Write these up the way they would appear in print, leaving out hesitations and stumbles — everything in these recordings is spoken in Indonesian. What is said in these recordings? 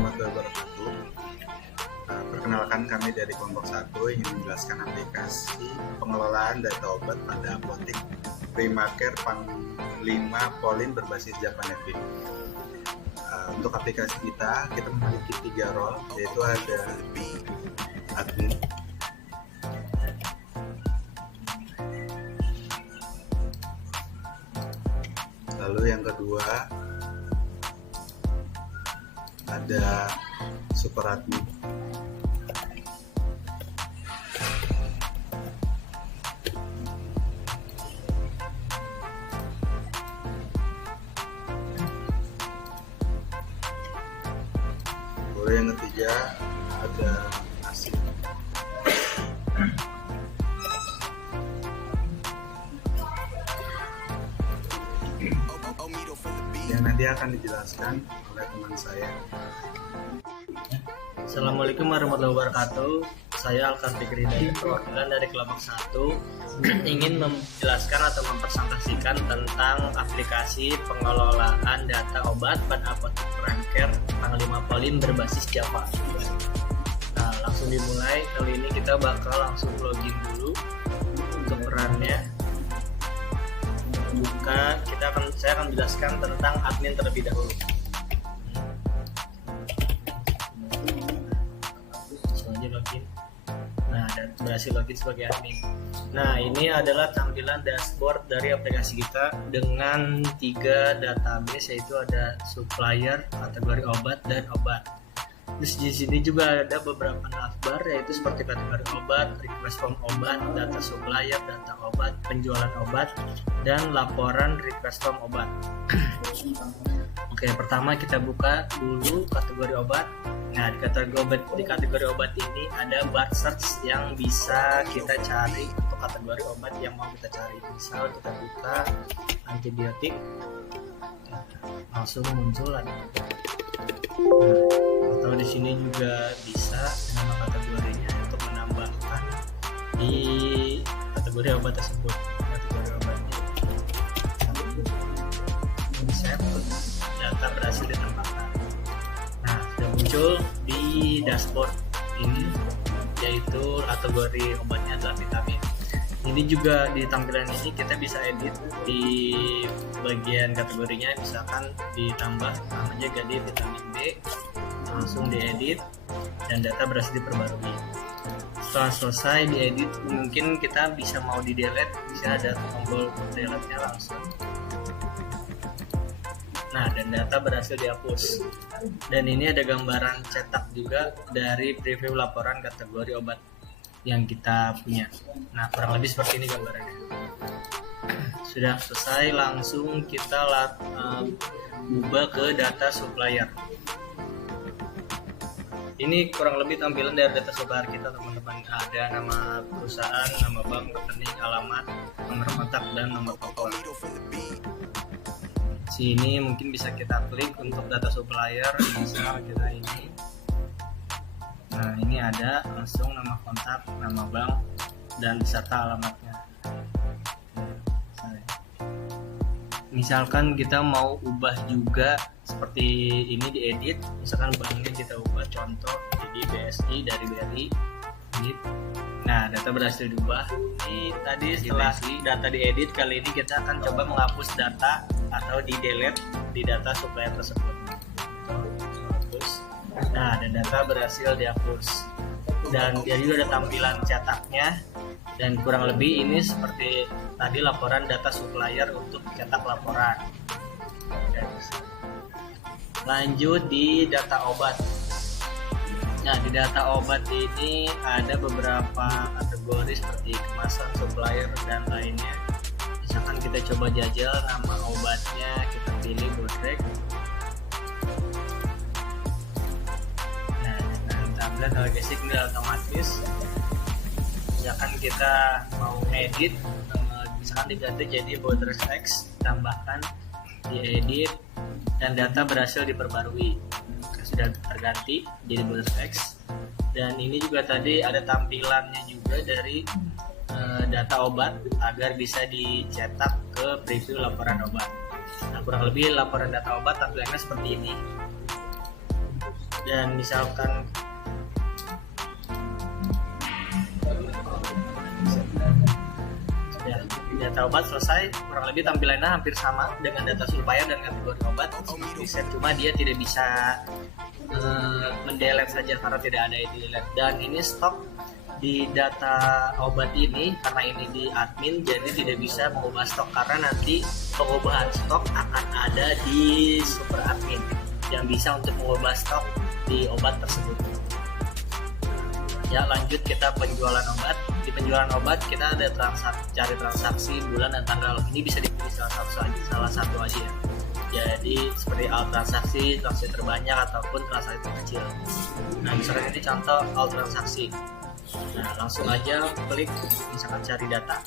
warahmatullahi wabarakatuh. Perkenalkan, kami dari kelompok 1 ingin menjelaskan aplikasi pengelolaan data obat pada apotek Primacare Panglima Polin berbasis Java Native. Untuk aplikasi kita memiliki 3 role, yaitu ada admin, lalu yang kedua ada super admin, lalu yang ketiga ada asik. Yang nanti akan dijelaskan oleh teman saya. Assalamualaikum warahmatullahi wabarakatuh. Saya Al-Kartik Ridai, perwakilan dari kelompok 1, ingin menjelaskan atau mempresentasikan tentang aplikasi pengelolaan data obat pada apotek Primacare Panglima Polin berbasis Java. Nah, langsung dimulai. Kali ini kita bakal langsung login dulu untuk perannya. Saya akan menjelaskan tentang admin terlebih dahulu. Login. Nah, dan berhasil login sebagai admin. Nah, ini adalah tampilan dashboard dari aplikasi kita dengan 3 database, yaitu ada supplier, kategori obat, dan obat. Terus di sini juga ada beberapa navbar, yaitu seperti kategori obat, request form obat, data supplier, data obat, penjualan obat, dan laporan request form obat. Oke, pertama kita buka dulu kategori obat. Nah, di kategori obat ini ada bar search yang bisa kita cari untuk kategori obat yang mau kita cari. Misal kita buka antibiotik, langsung muncul ada. Atau di sini juga bisa nama kategorinya untuk menambahkan di kategori obat tersebut. Kategori obatnya set, data berhasil ditambahkan. Nah, sudah muncul di dashboard ini, yaitu kategori obatnya adalah vitamin. Ini juga di tampilan ini kita bisa edit di bagian kategorinya, misalkan ditambah namanya jadi vitamin B, langsung diedit dan data berhasil diperbarui. Setelah selesai diedit, mungkin kita bisa mau di delete, bisa ada tombol delete nya langsung. Nah, dan data berhasil dihapus. Dan ini ada gambaran cetak juga dari preview laporan kategori obat yang kita punya. Nah, kurang lebih seperti ini gambarannya. Sudah selesai, langsung kita ubah ke data supplier. Ini kurang lebih tampilan dari data supplier kita, teman-teman. Ada nama perusahaan, nama bank, rekening, alamat, nomor kontak, dan nomor telepon. Sini mungkin bisa kita klik untuk data supplier, misal kita ini. Nah, ini ada langsung nama kontak, nama bank, dan beserta alamatnya. Misalkan kita mau ubah juga seperti ini, diedit, misalkan banknya kita ubah contoh jadi BSI dari BRI gitu. Nah, data berhasil diubah. Tadi setelah data diedit, kali ini kita akan coba menghapus data atau di delete di data supplier tersebut. Nah, dan data berhasil dihapus. Dan dia juga ada tampilan cetaknya. Dan kurang lebih ini seperti tadi laporan data supplier untuk cetak laporan. Lanjut di data obat. Nah, di data obat ini ada beberapa kategori seperti kemasan, supplier, dan lainnya. Misalkan kita coba jajal nama obatnya, kita pilih Bodrek. Nah, dengan tampilan analgesik ini otomatis. Misalkan kita mau edit, misalkan diganti jadi Bodrek X, tambahkan, diedit, dan data berhasil diperbarui. Sudah terganti jadi Bodrek X. Dan ini juga tadi ada tampilannya juga dari data obat agar bisa dicetak ke preview laporan obat. Nah, kurang lebih laporan data obat tampilannya seperti ini. Dan misalkan ya, data obat selesai, kurang lebih tampilannya hampir sama dengan data supplier dan kategori obat riset, cuma dia tidak bisa mendelete saja karena tidak ada yang delete. Dan ini stok di data obat ini, karena ini di admin, jadi tidak bisa mengubah stok karena nanti pengubahan stok akan ada di super admin yang bisa untuk mengubah stok di obat tersebut. Ya, lanjut kita penjualan obat. Di penjualan obat kita ada cari transaksi bulan dan tanggal. Ini bisa dipilih salah satu aja ya. Jadi seperti all transaksi terbanyak ataupun transaksi terkecil. Nah, misalkan ini contoh all transaksi. Nah, langsung aja klik misalkan cari data.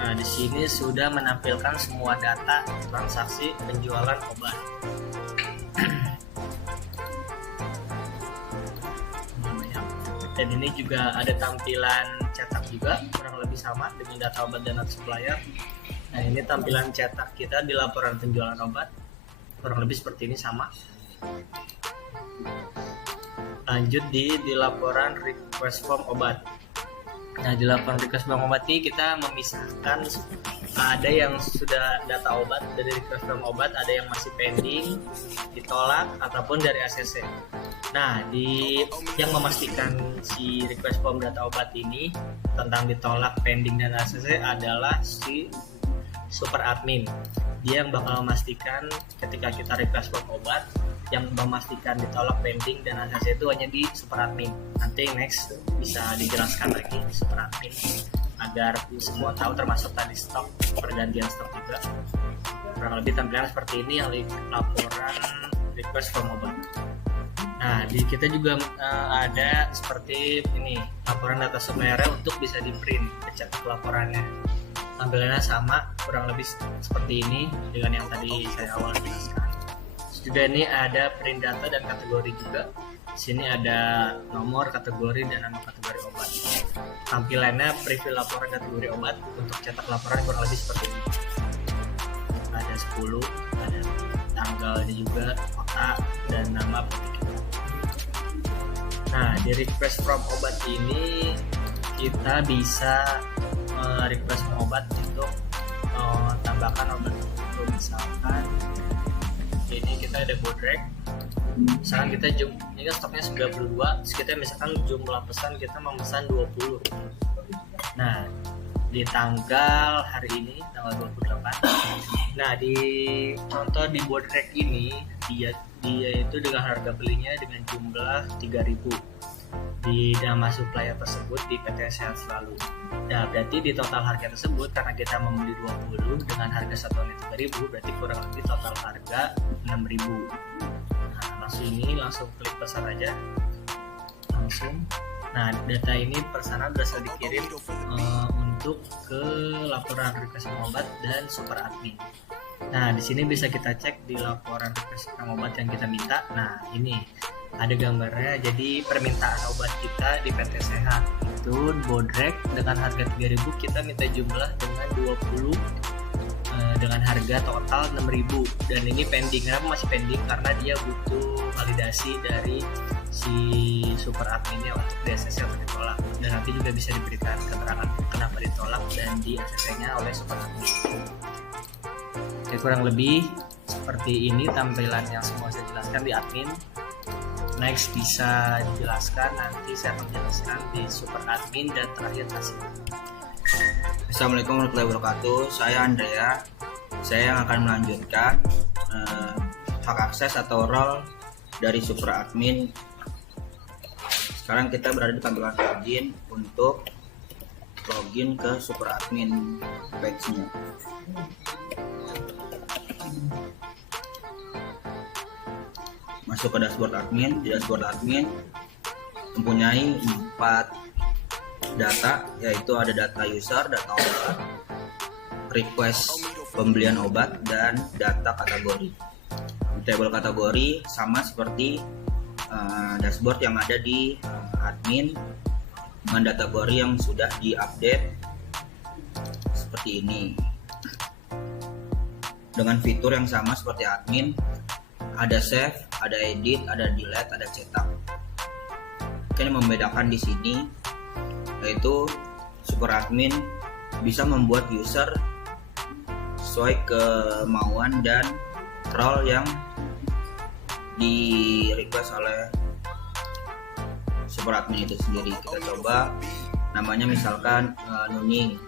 Nah, di sini sudah menampilkan semua data transaksi penjualan obat. Dan ini juga ada tampilan cetak juga, kurang lebih sama dengan data obat dan data supplier. Nah, ini tampilan cetak kita di laporan penjualan obat, kurang lebih seperti ini sama. Lanjut di laporan request form obat. Nah, di laporan request form obat ini kita memisahkan, ada yang sudah data obat dari request form obat, ada yang masih pending, ditolak, ataupun dari ACC. Nah, yang memastikan si request form data obat ini tentang ditolak, pending, dan ACC adalah si super admin. Dia yang bakal memastikan ketika kita request form obat, yang memastikan ditolak, pending, dan ACC itu hanya di super admin. Nanti next bisa dijelaskan lagi di super admin agar semua tahu, termasuk tadi stok, pergantian stok juga. Kurang lebih tampilan seperti ini yang laporan request form obat. Nah, di kita juga ada seperti ini laporan data supplier untuk bisa di print, cetak laporannya. Tampilannya sama, kurang lebih seperti ini dengan yang tadi saya awal jelaskan. Juga ini ada print data dan kategori juga. Di sini ada nomor, kategori, dan nama kategori obat. Tampilannya preview laporan kategori obat untuk cetak laporan kurang lebih seperti ini. Ada 10, ada tanggalnya juga, kota, dan nama produk. Nah, di request from obat ini kita bisa request from obat untuk tambahkan obat. Misalkan ini kita ada bodrek, misalkan kita ini kan stoknya 92, terus kita misalkan jumlah pesan kita memesan 20. Nah, di tanggal hari ini tanggal 28. Nah, di contoh di bodrek ini dia itu dengan harga belinya dengan jumlah 3.000 di nama supplier tersebut di PT Sehat Selalu. Nah, berarti di total harga tersebut karena kita membeli 20 dengan harga satuannya 3.000, berarti kurang lebih total harga 6.000. Nah, langsung klik pesan aja. Langsung. Nah, data ini pesanan berhasil dikirim untuk ke laporan request obat dan super admin. Nah, di sini bisa kita cek di laporan request obat yang kita minta. Nah, ini ada gambarnya. Jadi permintaan obat kita di PT Sehat itu bodrek dengan harga 3.000, kita minta jumlah dengan 20 dengan harga total 6.000, dan ini pending. Kenapa masih pending? Karena dia butuh validasi dari si super adminnya untuk di ACC atau ditolak, dan nanti juga bisa diberikan keterangan kenapa ditolak dan di ACC-nya oleh super admin. Oke, kurang lebih seperti ini tampilan yang semua saya jelaskan di admin. Next bisa dijelaskan, nanti saya akan menjelaskan di super admin dan terakhir hasil. Assalamualaikum warahmatullahi wabarakatuh. Saya Andrea. Saya yang akan melanjutkan hak akses atau role dari super admin. Sekarang kita berada di tampilan login untuk login ke super admin page-nya. Masuk ke dashboard admin. Di dashboard admin mempunyai 4 data, yaitu ada data user, data obat, request pembelian obat, dan data kategori. Table kategori sama seperti dashboard yang ada di admin dengan kategori yang sudah diupdate seperti ini. Dengan fitur yang sama seperti admin, ada save, ada edit, ada delete, ada cetak. Yang membedakan di sini yaitu super admin bisa membuat user sesuai kemauan dan role yang di request oleh super admin itu sendiri. Kita coba namanya misalkan Nuning,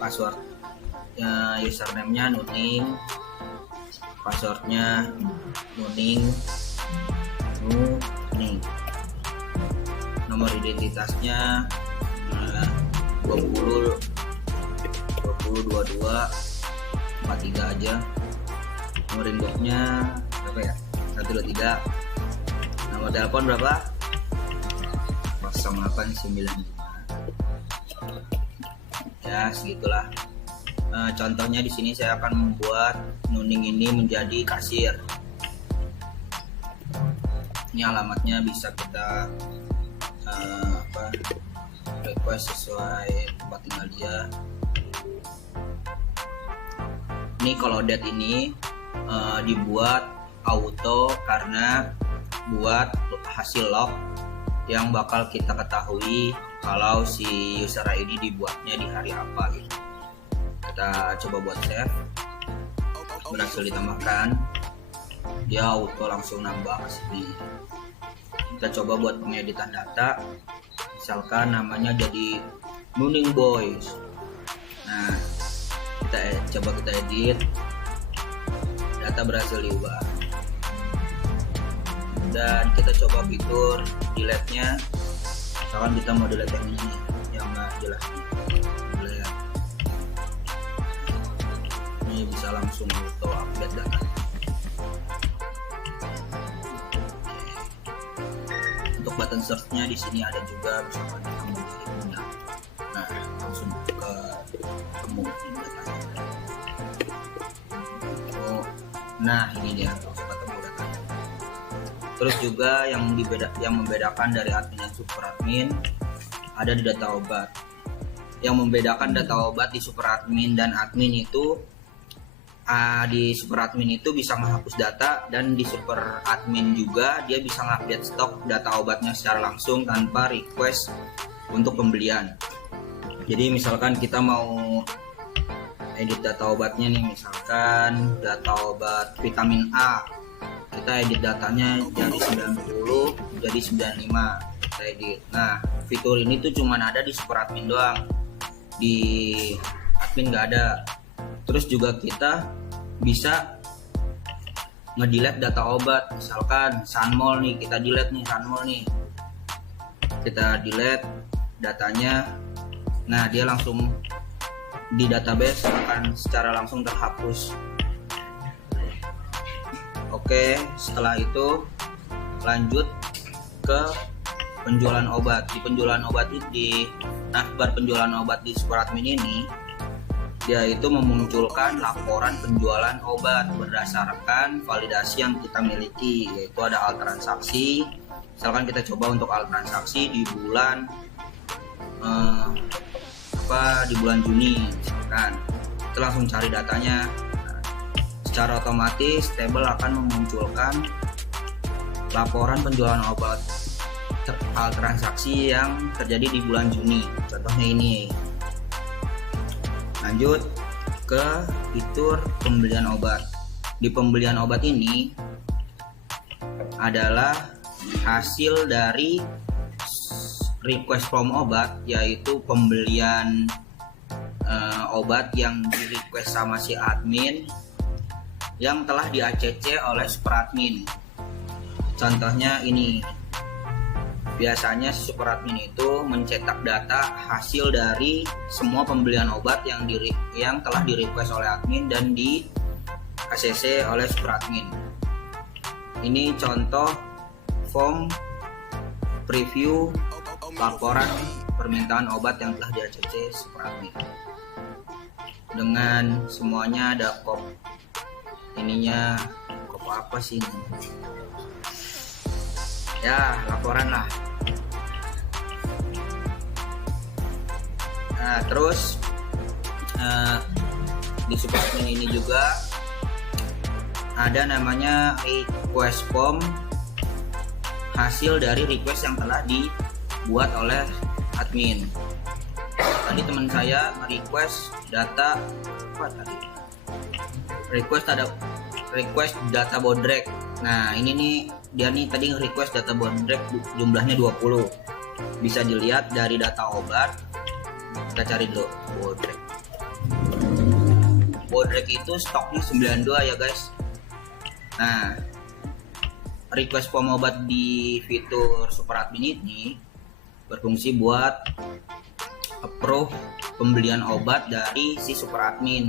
password username-nya Nuning, passwordnya Nuning, nomor identitasnya 20 22 43 aja, nomor inboxnya berapa ya, 123, nomor telepon berapa, 0895, ya segitulah. Contohnya di sini saya akan membuat Nuning ini menjadi kasir. Ini alamatnya bisa kita request sesuai tempat tinggal dia. Ini kalau date ini dibuat auto karena buat hasil log yang bakal kita ketahui kalau si user ID dibuatnya di hari apa gitu. Kita coba buat save, berhasil ditambahkan, dia auto langsung nambah ke sini. Kita coba buat pengeditan data, misalkan namanya jadi Nuning Boys. Nah, kita edit, data berhasil diubah, dan kita coba fitur delete nya. Misalkan kita mau delete yang ini yang nggak jelas, ini bisa langsung auto update data. Untuk button search-nya di sini ada juga, misalkan kita mau cari benda, nah langsung ketemu datanya. Nah ini dia, langsung ketemu datanya. Terus juga yang membedakan dari admin dan super admin ada di data obat. Yang membedakan data obat di super admin dan admin itu di super admin itu bisa menghapus data, dan di super admin juga dia bisa ngupdate stok data obatnya secara langsung tanpa request untuk pembelian. Jadi misalkan kita mau edit data obatnya nih, misalkan data obat vitamin A, kita edit datanya dari 90 jadi 95, kita edit. Nah fitur ini tuh cuman ada di super admin doang, di admin nggak ada. Terus juga kita bisa ngedelete data obat, misalkan Sunmol nih, kita delete nih Sunmol nih, kita delete datanya. Nah dia langsung di database akan secara langsung terhapus. Oke, setelah itu lanjut ke penjualan obat. Di penjualan obat di navbar penjualan obat di super admin ini, dia itu memunculkan laporan penjualan obat berdasarkan validasi yang kita miliki, yaitu ada alt transaksi. Misalkan kita coba untuk alt transaksi di bulan di bulan Juni, misalkan kita langsung cari datanya. Secara otomatis table akan memunculkan laporan penjualan obat alt transaksi yang terjadi di bulan Juni. Contohnya ini. Lanjut ke fitur pembelian obat. Di pembelian obat ini adalah hasil dari request from obat, yaitu pembelian obat yang di request sama si admin yang telah di ACC oleh super admin. Contohnya ini, biasanya super admin itu mencetak data hasil dari semua pembelian obat yang telah di request oleh admin dan di ACC oleh super admin. Ini contoh form preview laporan permintaan obat yang telah di ACC super admin. Dengan semuanya ada kop ininya, kop apa sih ini? Ya, laporan lah. Nah, terus di super admin ini juga ada namanya request form, hasil dari request yang telah dibuat oleh admin. Tadi teman saya request data apa tadi? Request data bodrek. Nah, ini nih dia nih tadi request data bodrek jumlahnya 20. Bisa dilihat dari data obat. Kita cari dulu bodrek. Bodrek itu stoknya 92 ya guys. Nah, request form obat di fitur super admin ini berfungsi buat approve pembelian obat dari si super admin.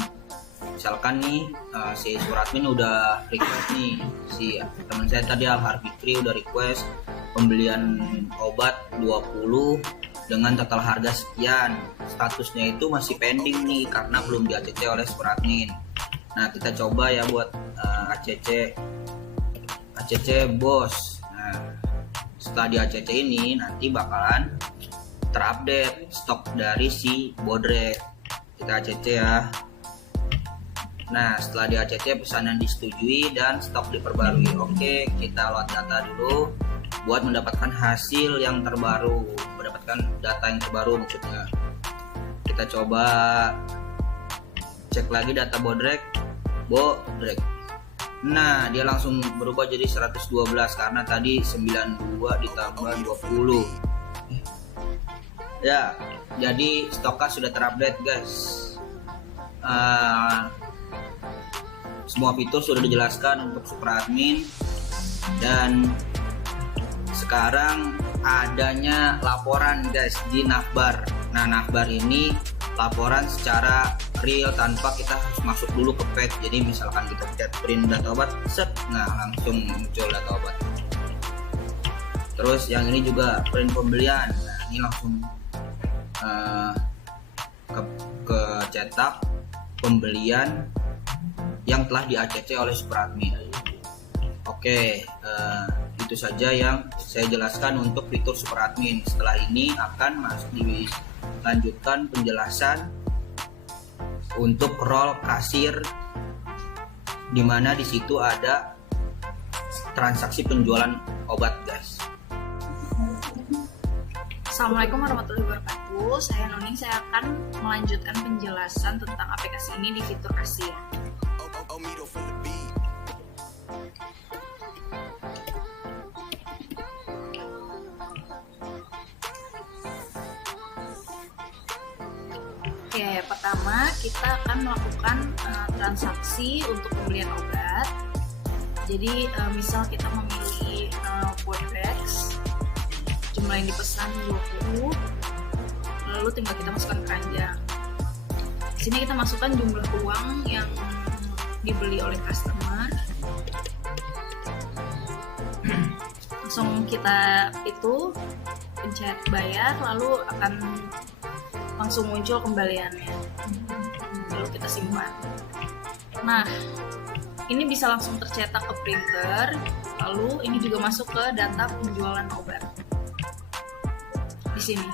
Misalkan nih si super admin udah request nih, si teman saya tadi Alhar Fikri udah request pembelian obat 20 dengan total harga sekian. Statusnya itu masih pending nih karena belum di ACC oleh super admin. Nah, kita coba ya buat ACC bos. Nah, setelah di ACC ini nanti bakalan terupdate stok dari si bodrek. Kita ACC ya. Nah, setelah di ACC pesanan disetujui dan stok diperbarui. Oke, kita load data dulu buat mendapatkan hasil yang terbaru, mendapatkan data yang terbaru maksudnya. Kita coba cek lagi data bodrek. Nah, dia langsung berubah jadi 112 karena tadi 92 ditambah 20. Ya, jadi stoknya sudah terupdate guys. Semua fitur sudah dijelaskan untuk super admin, dan sekarang adanya laporan guys di Navbar. Nah, Navbar ini laporan secara real tanpa kita harus masuk dulu ke page. Jadi misalkan kita pencet print data obat, set, nah langsung muncul data obat. Terus yang ini juga print pembelian. Nah, ini langsung ke cetak pembelian yang telah di ACC oleh super admin. Oke, itu saja yang saya jelaskan untuk fitur super admin. Setelah ini akan dilanjutkan penjelasan untuk role kasir, di mana di situ ada transaksi penjualan obat guys. Assalamualaikum warahmatullahi wabarakatuh. Saya Nuning, saya akan melanjutkan penjelasan tentang aplikasi ini di fitur kasir. Oke, pertama kita akan melakukan transaksi untuk pembelian obat. Jadi misal kita memilih Bodrex, jumlah yang dipesan 20, lalu tinggal kita masukkan keranjang. Di sini kita masukkan jumlah uang yang dibeli oleh customer. Langsung kita pencet bayar, lalu akan langsung muncul kembaliannya, lalu kita simpan. Nah, ini bisa langsung tercetak ke printer, lalu ini juga masuk ke data penjualan obat di sini.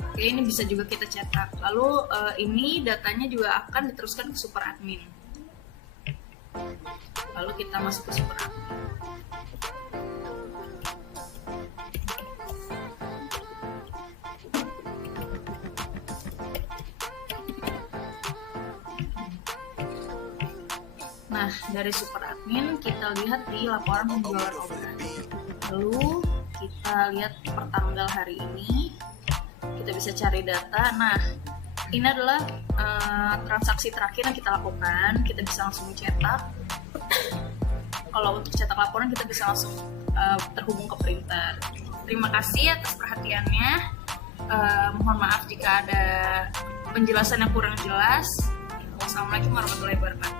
Oke, ini bisa juga kita cetak, lalu ini datanya juga akan diteruskan ke super admin, lalu kita masuk ke super admin. Nah, dari super admin kita lihat di laporan penjualan obat. Lalu kita lihat per tanggal hari ini. Kita bisa cari data. Nah, ini adalah transaksi terakhir yang kita lakukan. Kita bisa langsung cetak. Kalau untuk cetak laporan kita bisa langsung terhubung ke printer. Terima kasih atas perhatiannya. Mohon maaf jika ada penjelasan yang kurang jelas. Wassalamualaikum warahmatullahi wabarakatuh.